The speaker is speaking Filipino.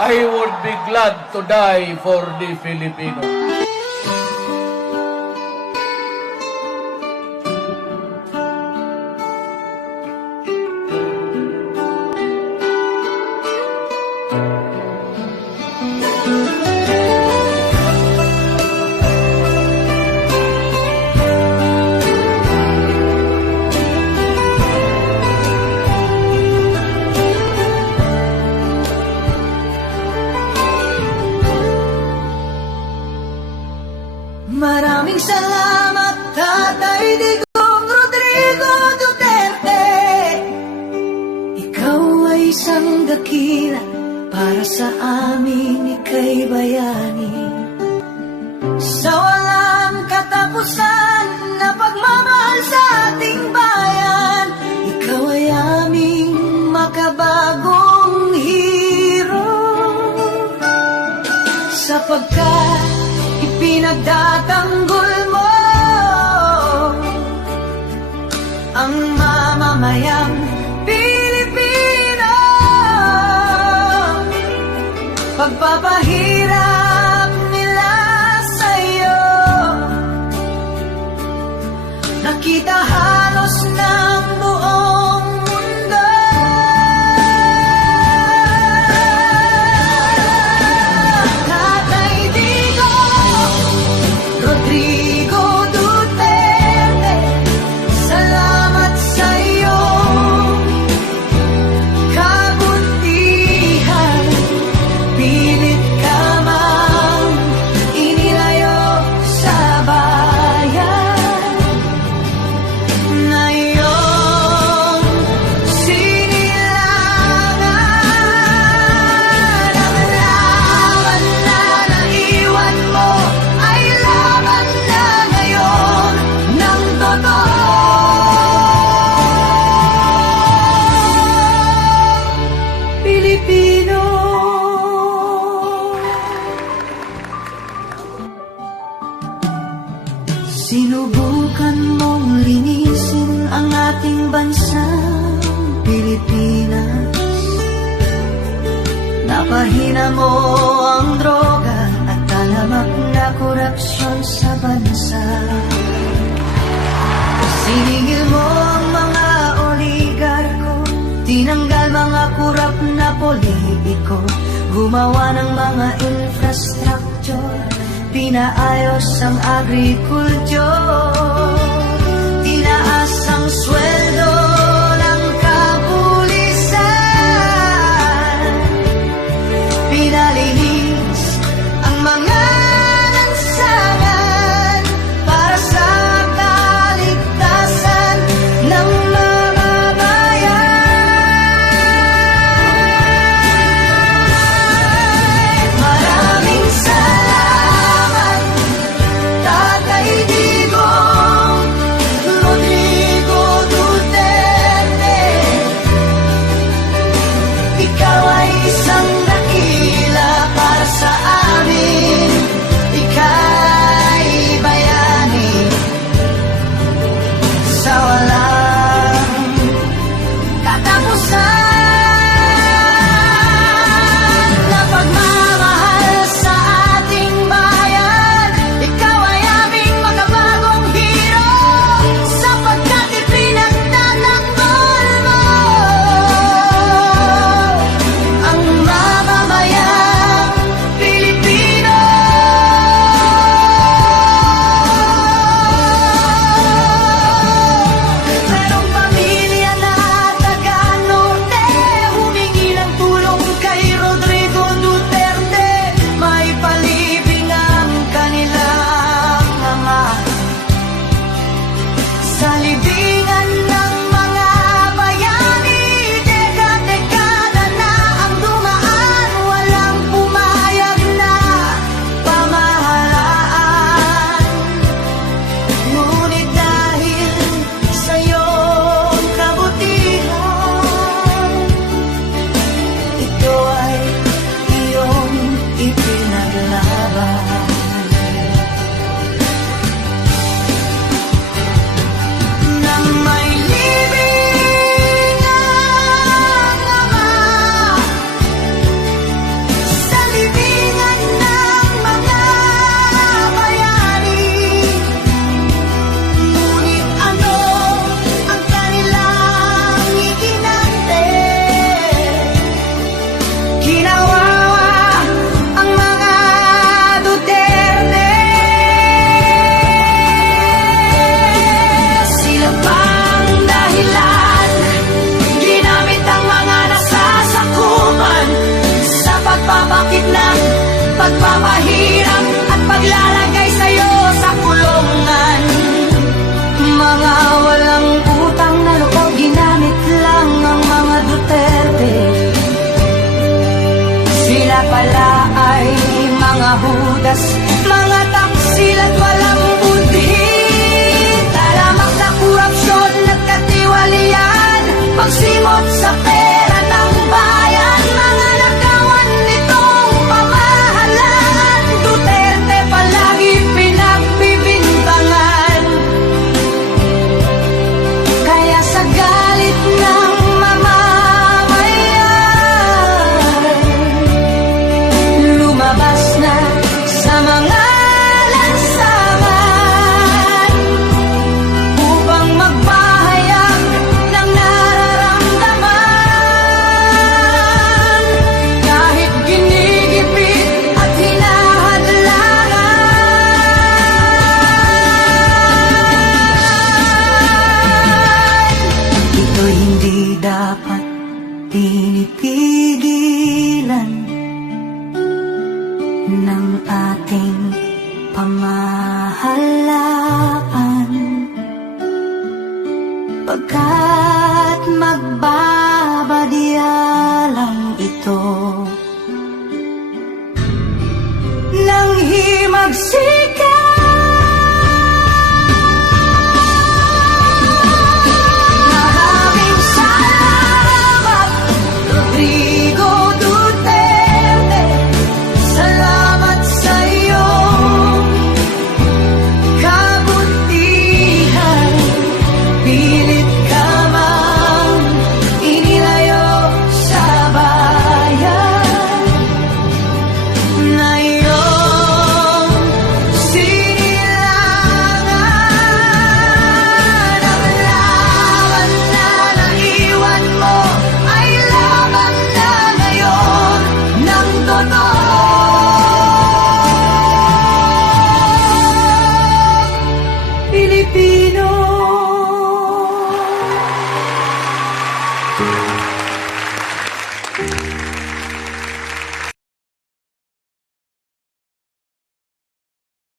I would be glad to die for the Filipino. Maraming salamat, Tatay Digong Rodrigo Duterte. Ikaw ay isang dakila para sa aming ika'y bayani. Sa walang katapusan na pagmamahal sa ating bayan, ikaw ay aming makabagong hero. Sapagkat ipinagtatanggol mo ang mamamayang Pilipino. Pagpapahirap nila sa'yo, nakita halos ng buong mundo. Tatay Digong Rodrigo Duterte, salamat sa iyong kabutihan. Pilit ka mang inilayo sa bayan na iyong sinilangan. Ang laban na naiwan mo ay laban na ngayon ng totoo. Pilipino. Sinubukan mong linisin ang ating bansang Pilipinas. Napahina mo ang droga at talamak na korupsyon sa bansa. Sinigil mo ang mga oligarko, tinanggal mga kurap na politiko, gumawa ng mga infrastructure, pinaayos ang agrikulture, tinaas ang sweldo ng kapulisan, pinalinis ang mga lansangan para sa kaligtasan ng mamamayan. Maraming salamat, Tatay Digong Rodrigo Duterte. pagpapakit ng pagpapahirap at paglalagay sa'yo sa kulungan. Mga walang utang na loob, ginamit lang ang mga Duterte. Sila pala ay mga hudas, mga taksil at walang budhi. Talamak na korupsyon at katiwalian, pagsimot sa pera ng bayan. Mga nakawan nitong pamahalaan, Duterte palagi pinagbibintangan. Kaya sa galit ng mamamayan, lumabas na sa mga lansangan upang magpahayag ng nararamdaman. Kahit ginigipit at hinahadlangan, ito'y hindi dapat pinipigilan ng ating pamahalaan, pagkat magbabadya lang ito ng himagsikan